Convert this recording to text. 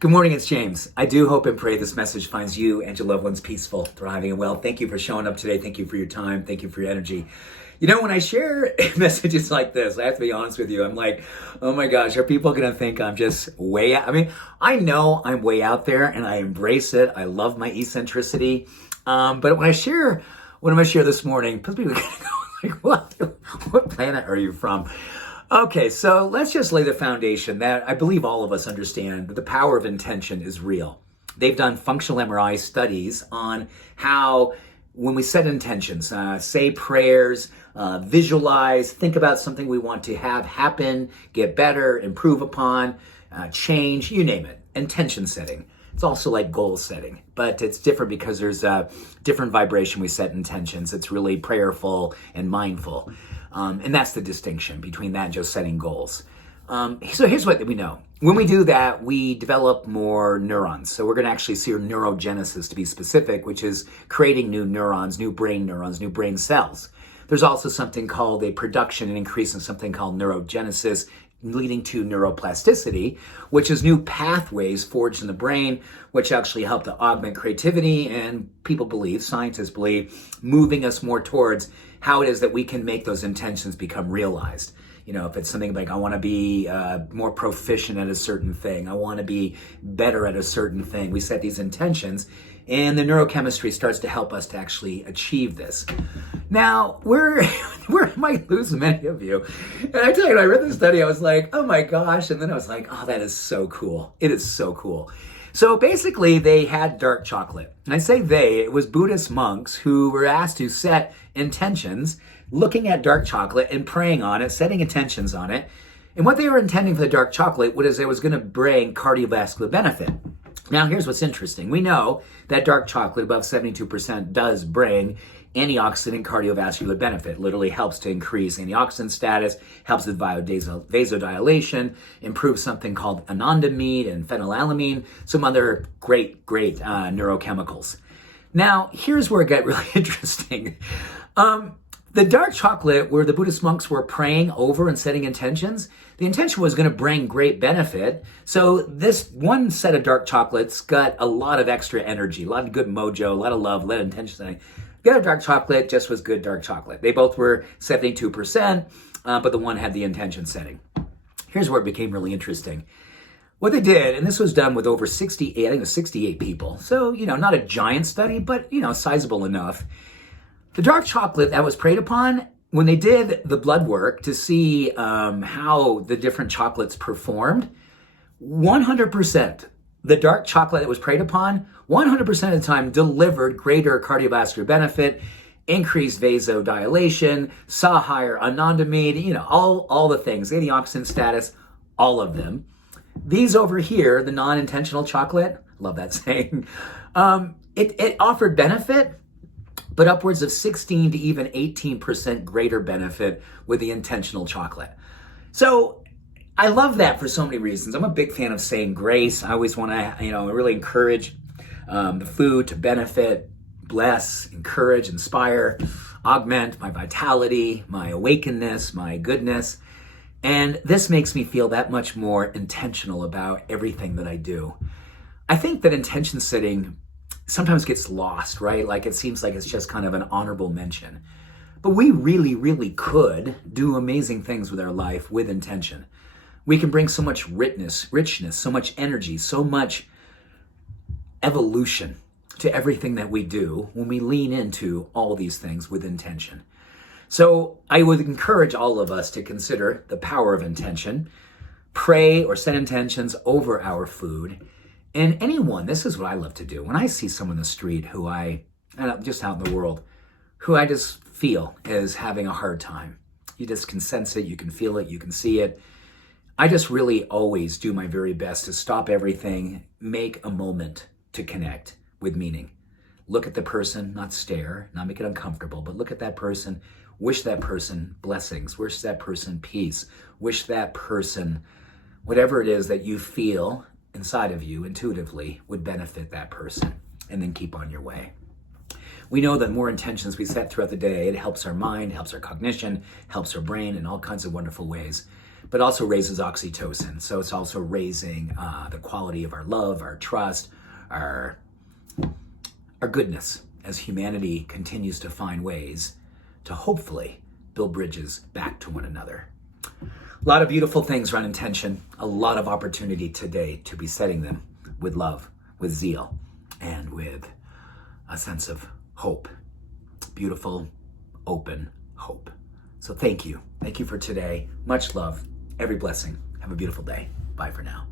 Good morning, it's James. I do hope and pray this message finds you and your loved ones peaceful, thriving, and well. Thank you for showing up today. Thank you for your time. Thank you for your energy. You know, when I share messages like this, I have to be honest with you. I'm like, oh my gosh, are people going to think I'm just way out? I mean, I know I'm way out there and I embrace it. I love my eccentricity. But when I share what I'm going to share this morning, people are going to go like, what planet are you from? Okay, so let's just lay the foundation that I believe all of us understand that the power of intention is real. They've done functional MRI studies on how when we set intentions, say prayers, visualize, think about something we want to have happen, get better, improve upon, change, you name it, intention setting. It's also like goal setting, but it's different because there's a different vibration we set intentions. It's really prayerful and mindful. And that's the distinction between that and just setting goals. So here's what we know. When we do that, we develop more neurons. So we're going to actually see neurogenesis to be specific, which is creating new neurons, new brain cells. There's also something called a production and increase in something called neurogenesis, leading to neuroplasticity, which is new pathways forged in the brain, which actually help to augment creativity and people believe, scientists believe, moving us more towards how it is that we can make those intentions become realized. You know, if it's something like I want to be more proficient at a certain thing, I want to be better at a certain thing, we set these intentions and the neurochemistry starts to help us to actually achieve this. Now, where I might lose many of you, and I tell you, when I read this study, I was like, oh my gosh, and then I was like, oh, that is so cool. It is so cool. So basically, they had dark chocolate. And I say they, it was Buddhist monks who were asked to set intentions, looking at dark chocolate and praying on it, setting intentions on it. And what they were intending for the dark chocolate was it was going to bring cardiovascular benefit. Now, here's what's interesting. We know that dark chocolate, above 72%, does bring antioxidant cardiovascular benefit. Literally helps to increase antioxidant status, helps with vasodilation, improves something called anandamide and phenylalanine, some other great neurochemicals. Now, here's where it got really interesting. The dark chocolate, where the Buddhist monks were praying over and setting intentions, the intention was going to bring great benefit. So this one set of dark chocolates got a lot of extra energy, a lot of good mojo, a lot of love, a lot of intention setting. The other dark chocolate just was good dark chocolate. They both were 72%, but the one had the intention setting. Here's where it became really interesting. What they did, and this was done with over 68, I think it was 68 people. So, you know, not a giant study, but, you know, sizable enough. The dark chocolate that was preyed upon, when they did the blood work to see how the different chocolates performed, 100%, the dark chocolate that was preyed upon, 100% of the time delivered greater cardiovascular benefit, increased vasodilation, saw higher anandamide, you know, all the things, antioxidant status, all of them. These over here, the non-intentional chocolate, love that saying, it offered benefit, but upwards of 16 to even 18% greater benefit with the intentional chocolate. So I love that for so many reasons. I'm a big fan of saying grace. I always want to, you know, really encourage the food to benefit, bless, encourage, inspire, augment my vitality, my awakeness, my goodness. And this makes me feel that much more intentional about everything that I do. I think that intention setting sometimes gets lost, right? Like it seems like it's just kind of an honorable mention. But we really could do amazing things with our life with intention. We can bring so much richness, so much energy, so much evolution to everything that we do when we lean into all these things with intention. So I would encourage all of us to consider the power of intention, pray or set intentions over our food. And anyone, this is what I love to do. When I see someone in the street just out in the world, who I just feel is having a hard time, you just can sense it, you can feel it, you can see it. I just really always do my very best to stop everything, make a moment to connect with meaning. Look at the person, not stare, not make it uncomfortable, but look at that person, wish that person blessings, wish that person peace, wish that person, whatever it is that you feel inside of you intuitively would benefit that person, and then keep on your way. We know that more intentions we set throughout the day, it helps our mind, helps our cognition, helps our brain in all kinds of wonderful ways. but also raises oxytocin. So it's also raising the quality of our love, our trust, our goodness as humanity continues to find ways to hopefully build bridges back to one another. A lot of beautiful things run in tension, a lot of opportunity today to be setting them with love, with zeal, and with a sense of hope. Beautiful, open hope. So thank you. Thank you for today. Much love. Every blessing. Have a beautiful day. Bye for now.